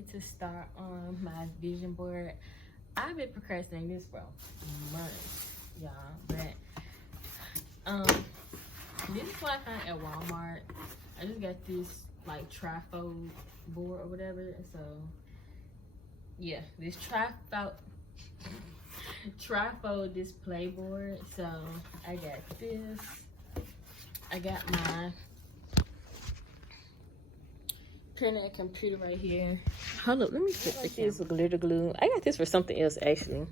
ready to start on my vision board. I've been procrastinating this for months, y'all, but this is what I found at Walmart. I just got this like trifold board or whatever. So yeah, this trifold display board. So I got this. I got my internet computer right here. Hold up, let me put this glitter glue. I got this for something else actually.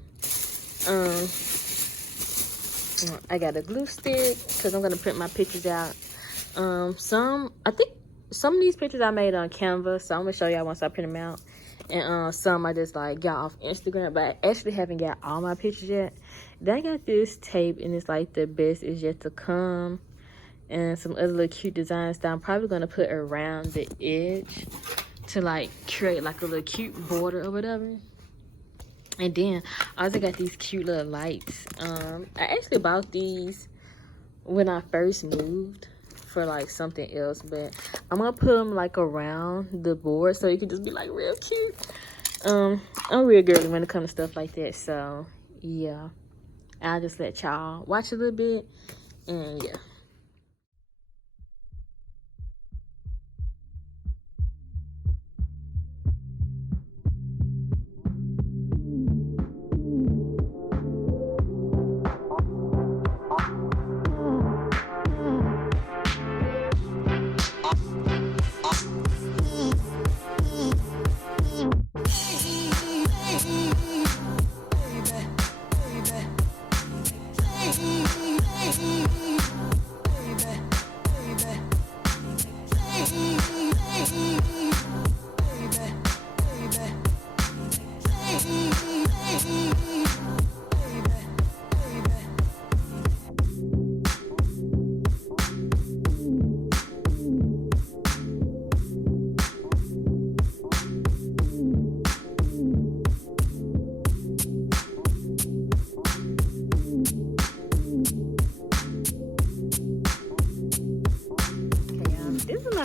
I got a glue stick because I'm gonna print my pictures out. I think some of these pictures I made on Canva, so I'm gonna show y'all once I print them out. And some I just like got off Instagram, but I actually haven't got all my pictures yet. Then I got this tape, and it's like the best is yet to come. And some other little cute designs that I'm probably gonna put around the edge to like create like a little cute border or whatever. And then I also got these cute little lights. I actually bought these when I first moved for like something else, but I'm gonna put them like around the board so it can just be like real cute. I'm real girly when it comes to stuff like that, so yeah, I'll just let y'all watch a little bit, and yeah.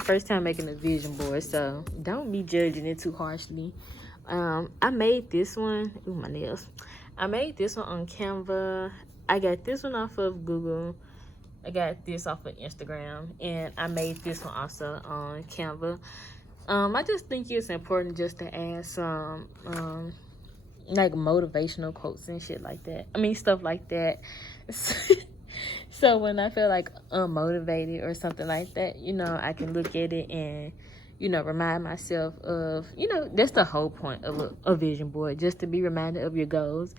First time making a vision board, so don't be judging it too harshly. I made this one. Ooh, my nails. I made this one on Canva. I got this one off of Google. I got this off of Instagram, and I made this one also on Canva. I just think it's important just to add some like motivational quotes and shit like that. I mean, stuff like that. So when I feel like unmotivated or something like that, you know, I can look at it and, you know, remind myself of, you know, that's the whole point of a vision board, just to be reminded of your goals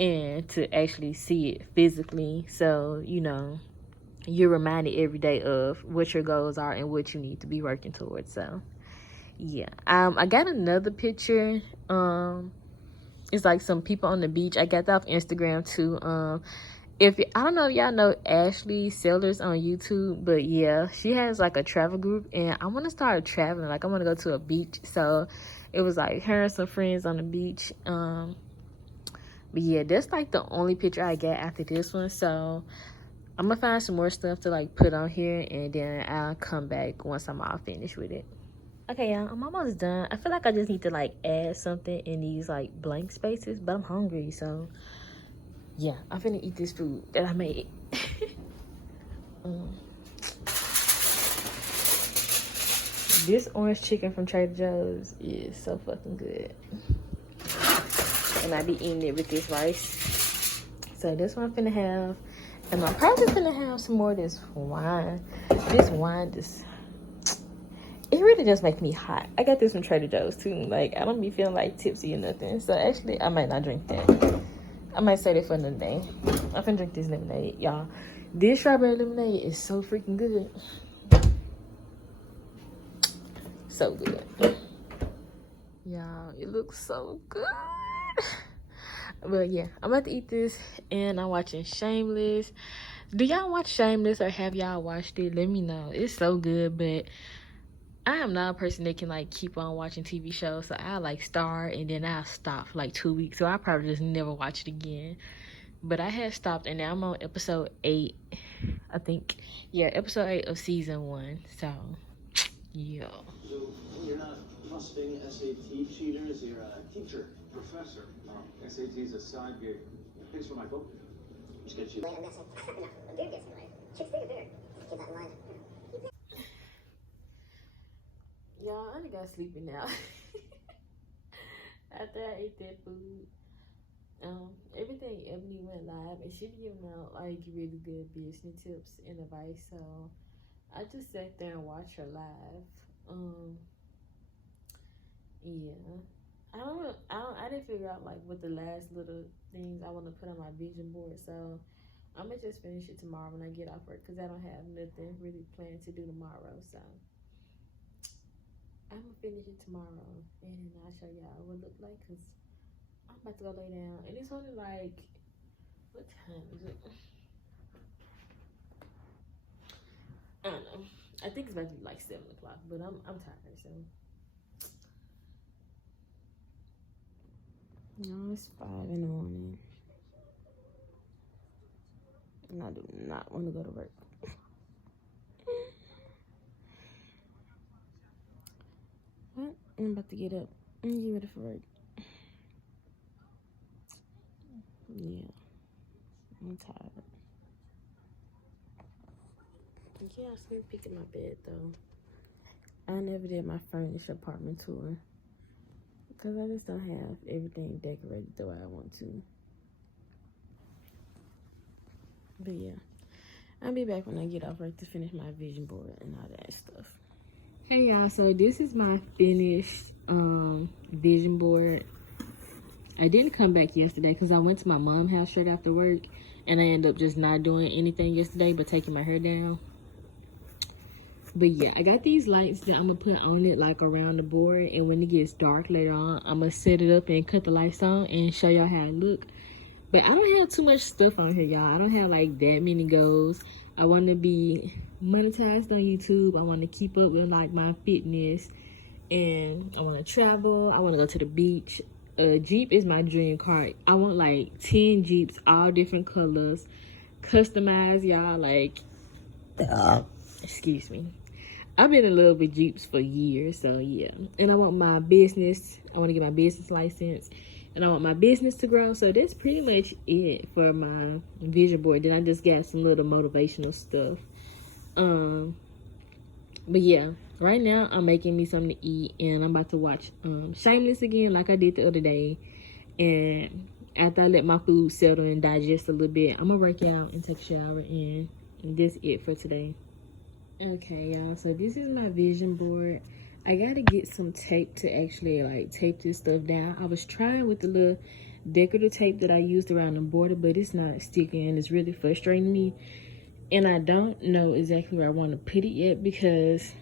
and to actually see it physically. So, you know, you're reminded every day of what your goals are and what you need to be working towards. So, yeah. I got another picture. It's like some people on the beach. I got that off Instagram too. I don't know if y'all know Ashley Sellers on YouTube, but yeah, she has like a travel group, and I want to start traveling. Like, I want to go to a beach, so it was like her and some friends on the beach. But yeah, that's like the only picture I got after this one, so I'm gonna find some more stuff to like put on here, and then I'll come back once I'm all finished with it. Okay, y'all, I'm almost done. I feel like I just need to like add something in these like blank spaces, but I'm hungry, so yeah, I'm finna eat this food that I made. This orange chicken from Trader Joe's is so fucking good. And I be eating it with this rice. So this one I'm finna have. And I'm probably finna have some more of this wine. This wine just, it really just makes me hot. I got this from Trader Joe's too. Like, I don't be feeling like tipsy or nothing. So actually, I might not drink that. I might save it for another day. I'm finna drink this lemonade, y'all. This strawberry lemonade is so freaking good. So good. Y'all, it looks so good. But yeah, I'm about to eat this, and I'm watching Shameless. Do y'all watch Shameless, or have y'all watched it? Let me know. It's so good, but I am not a person that can like keep on watching TV shows, so I like start and then I'll stop for like 2 weeks, so I probably just never watch it again. But I had stopped, and now I'm on episode 8, I think. Yeah, episode 8 of season 1. So yeah. trusting SAT cheater? Is he a teacher? Professor? No, SAT's a side gig. It pays for my book. Just get you. Y'all, I got sleepy now. After I ate that food, everything Ebony went live, and she gave out like really good business tips and advice. So I just sat there and watched her live. Yeah, I didn't figure out like what the last little things I want to put on my vision board. So I'm gonna just finish it tomorrow when I get off work, because I don't have nothing really planned to do tomorrow. So I'm gonna finish it tomorrow, and then I'll show y'all what it look like, because I'm about to go lay down. And it's only like, what time is it? I don't know. I think it's about to be like 7 o'clock, but I'm tired, so. No, it's 5 in the morning. And I do not want to go to work. What? I'm about to get up and get ready for work. Yeah, I'm tired. Yeah, I still picking my bed though. I never did my furnished apartment tour, because I just don't have everything decorated the way I want to. But yeah, I'll be back when I get off work to finish my vision board and all that stuff. Hey y'all, so this is my finished vision board. I didn't come back yesterday because I went to my mom's house straight after work, and I ended up just not doing anything yesterday but taking my hair down. But yeah, I got these lights that I'm gonna put on it like around the board, and when it gets dark later on, I'm gonna set it up and cut the lights on and show y'all how it look. But I don't have too much stuff on here, y'all. I don't have like that many goals. I want to be monetized on YouTube. I want to keep up with like my fitness, and I want to travel. I want to go to the beach. Jeep is my dream car. I want like 10 Jeeps, all different colors, customized, y'all. Like, excuse me. I've been in love with Jeeps for years, so yeah. And I want my business. I want to get my business license, and I want my business to grow. So that's pretty much it for my vision board. Then I just got some little motivational stuff. But yeah, right now I'm making me something to eat, and I'm about to watch Shameless again like I did the other day. And after I let my food settle and digest a little bit, I'm gonna work out and take a shower, and that's it for today. Okay, y'all, so this is my vision board. I gotta get some tape to actually like tape this stuff down. I was trying with the little decorative tape that I used around the border, but it's not sticking, and it's really frustrating me. And I don't know exactly where I want to put it yet, because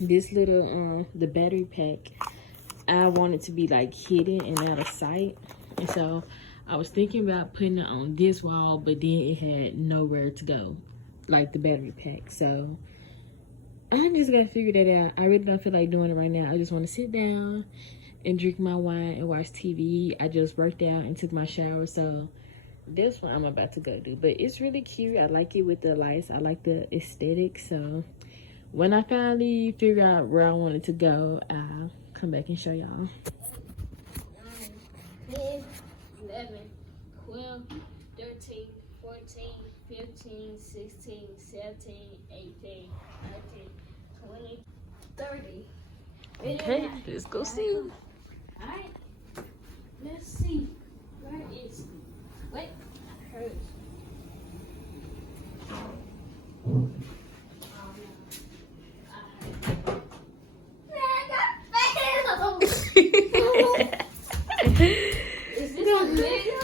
this little the battery pack, I want it to be like hidden and out of sight. And so I was thinking about putting it on this wall, but then it had nowhere to go, like the battery pack. So I just gotta figure that out. I really don't feel like doing it right now. I just want to sit down and drink my wine and watch TV. I just worked out and took my shower, so that's what I'm about to go do. But it's really cute. I like it with the lights. I like the aesthetic. So when I finally figure out where I want it to go, I'll come back and show y'all. 10, 11, 12, 13, 14, 15, 16, 17, 18, 19, 20, 30. Okay, let's go see. All right, let's see. Where is, wait, hurts. Is this a video?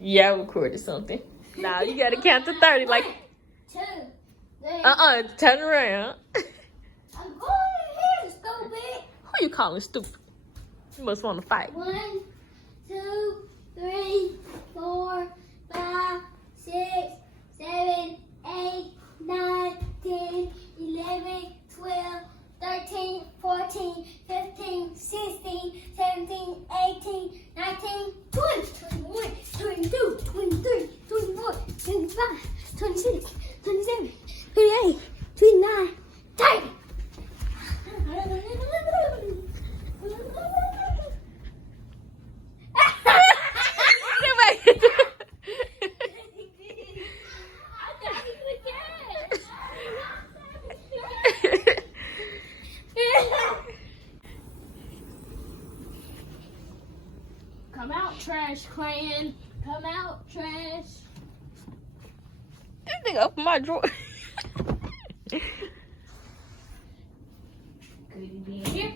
Yeah, I recorded something. Nah, you gotta count to 30. Like, 2, 3. Turn around. I'm going in here, stupid. Who you calling stupid? You must want to fight. 1, 2, 3, 4, 5, 6, 7, 8, 9, 10, 11, 12, 13, 14, 15, 16, 17, 18, 19, 20, 21, 22, 23, 24, 25, 26, 27, 28, 29, 30. trash can. Come out, trash. This thing up in my drawer. Could it be in here?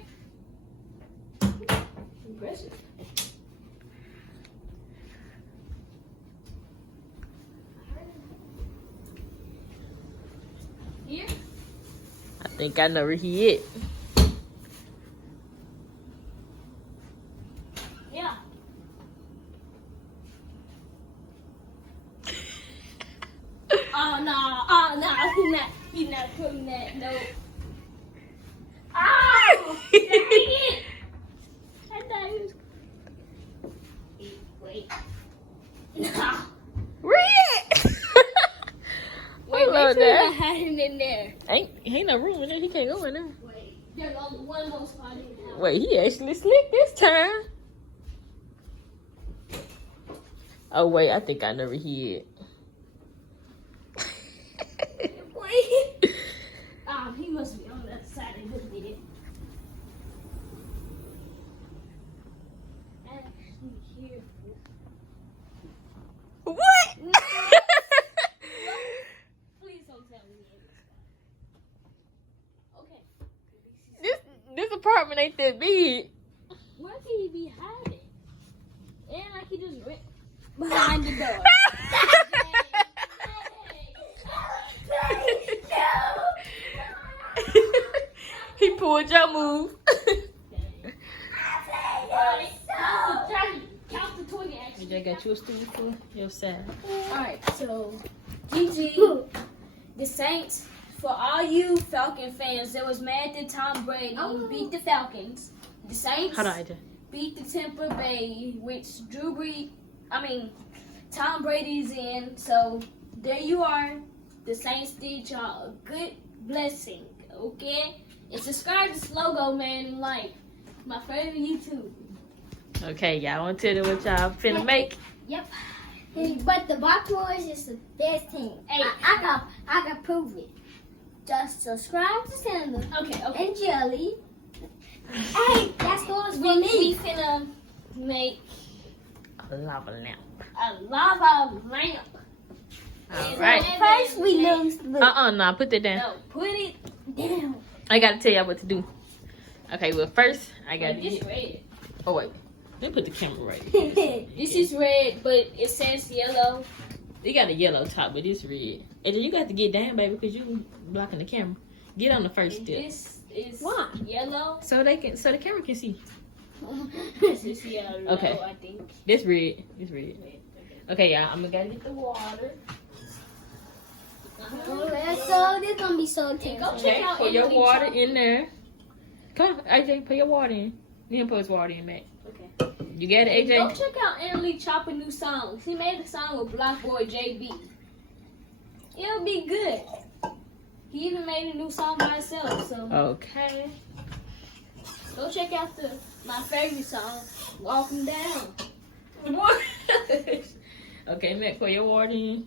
Impressive. Here? I think I know where he is. Yeah. Oh no, he's not putting that, no. Oh, dang it! I thought he was. Wait. No. Where he at? Wait, Hello make sure there. you're not hiding in there. Ain't no room in there. He can't go in there. Wait, there's only one more spot in the house. Wait, he actually slick this time. Oh wait, I think I know where he is. Wait. He must be on the other side of the bed. Actually, here. What? Please don't tell me okay. This apartment ain't that big. Where can he be hiding? And like he just went behind the door. He pulled your move. Count to 20 actually. I got you a stool for your side. Alright, so GG, the Saints, for all you Falcon fans that was mad that Tom Brady beat the Falcons, the Saints Hold on, AJ. beat the Tampa Bay, which Tom Brady's in, so there you are. The Saints did y'all a good blessing, okay? And subscribe to this logo, man, and like my favorite YouTube. Okay, y'all want to tell them what y'all finna make? Yep. But the Baltimore's is the best team. Hey, I can prove it. Just subscribe to Sandra okay. and Jelly. Hey, that's goes for We me. finna make A lava lamp. a lava lamp. All right. First we lose the Nah, put that down. No, put it down. I gotta tell y'all what to do. Okay, well first I gotta like this red. Oh wait, let me put the camera right. This is red, but it says yellow. They got a yellow top, but it's red. And then you got to get down, baby, because you blocking the camera. Get on the first And step, this is Why? yellow. so the camera can see. This is yellow, Okay. I think. This red. It's red. Red, okay. Okay, y'all. I'm gonna get the water. Let's go. This gonna be so And tense. go check Okay, out put your Emily water Chop. in there. Come on, AJ, put your water in. Then put his water in, Mac. Okay. You got it, Go AJ? check out Emily Chopper new songs. He made a song with Black Boy JB. It'll be good. He even made a new song by himself, so Okay. go check out my favorite song, Walk 'Em Down. What? Okay, Mac, put your water in.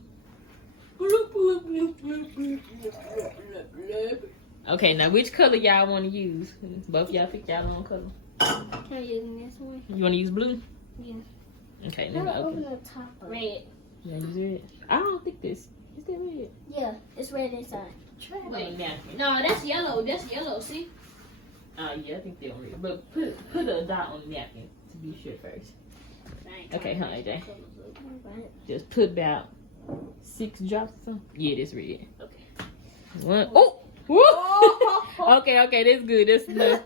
Okay, now which color y'all want to use? Both y'all pick y'all own color. Can I use this one? You want to use blue? Yeah. Okay, How let do me I open. open the top up? Red. You want to use red? I don't think this. Is that red? Yeah, it's red inside. Wait, napkin. no, that's yellow. That's yellow. See? Yeah, I think they're red. But put a dot on the napkin to be sure first. Okay, huh, AJ? Just put about 6 drops or something. Yeah, this red. Okay. One. Oh! Woo! Okay, that's good. That's enough.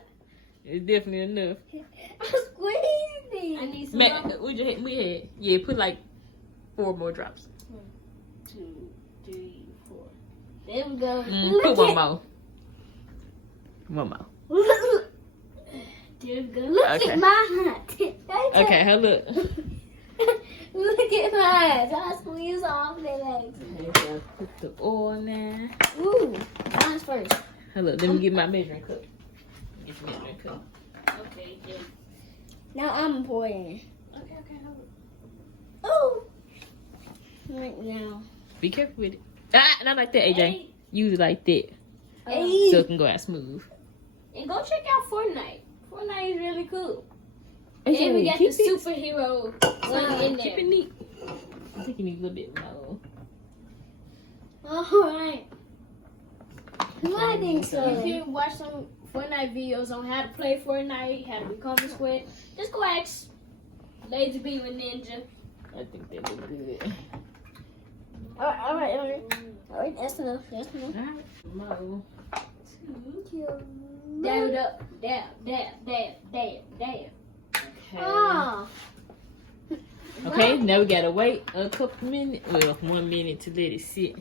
It's definitely enough. I'm squeezing. I need some Matt, rubber. what'd you hit? We had, yeah, put like 4 more drops. 2, 3, 4. There we go. Put one more. One more. There we go. Look Okay. at my hand. Okay, hey, look. Look at mine. I squeeze off their legs. Okay, put the oil now. Ooh, mine's first. Hey, look, let me get my measuring cup. Get your measuring cup. Okay, yeah. Now I'm pouring. Okay, hold Ooh. Right now. Be careful with it. Ah, not like that, AJ. Hey. Use it like that Hey. so it can go out smooth. And go check out Fortnite. Fortnite is really cool. And we got the Keep it. superhero one in Keep there. it neat. I think you need a little bit more. Alright. I think You so. can watch some Fortnite videos on how to play Fortnite, how to become a sweat. Just go ask Lazy Beaver Ninja. I think they look good. Alright. That's enough. That's enough. Alright, Mo. Dab it up. Dab, dab, dab, dab, dab. Okay. Oh. Okay, now we gotta wait a couple minutes. Well, 1 minute to let it sit.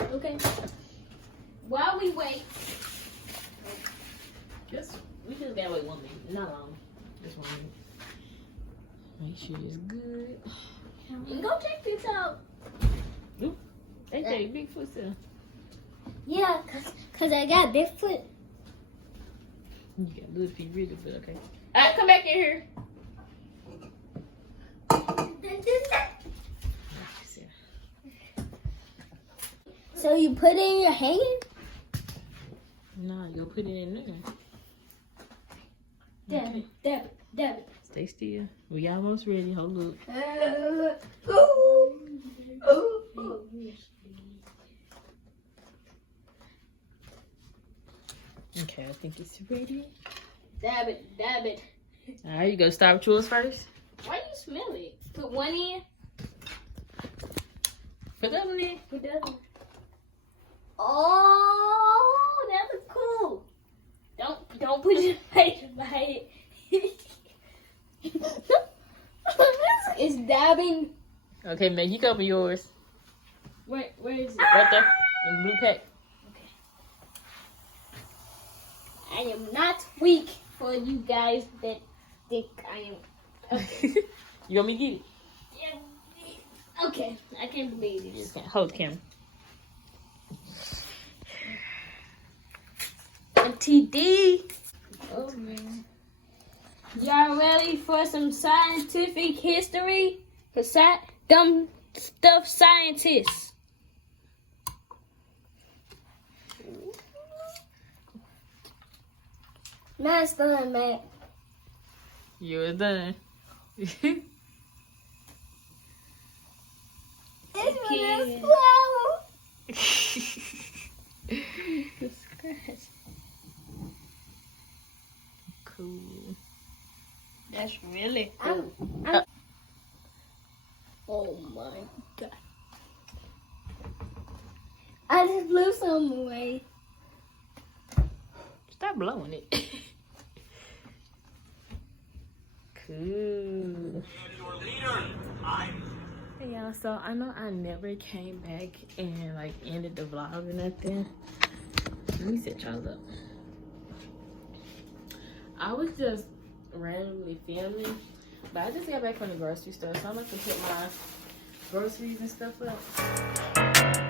Okay. While we wait, We just gotta wait 1 minute. Not long. Just 1 minute. Make sure it's good. and go check this out. They take Bigfoot stuff. Yeah, cause I got Bigfoot. You got little feet really, but okay. Alright, come back in here. So you put it in your hanging? Nah, you'll put it in there. Dab it, dab it, dab it. Stay still. We almost ready. Hold up. Okay, I think it's ready. Dab it, dab it. Alright, you gonna start with yours first? Why you smell it? Put one in, Put the other one in. put the other one. Oh, that looks cool. Don't put your face by it. It's dabbing. Okay, man, you cover yours. Where is it? Right there. In the blue pack. I am not weak for you guys that think I am. You want me to get it? Yeah. Okay, I can't believe this. Hold the camera. TD. Oh man. Y'all ready for some scientific history? Cause dumb stuff scientists. Nice done, Matt. You're done. It's Okay. Cool. That's really cool. Oh my god. I just blew some away. Stop blowing it. Cool. Hey y'all, so I know I never came back and like ended the vlog or nothing. Let me set y'all up. I was just randomly filming, but I just got back from the grocery store, so I'm about to put my groceries and stuff up.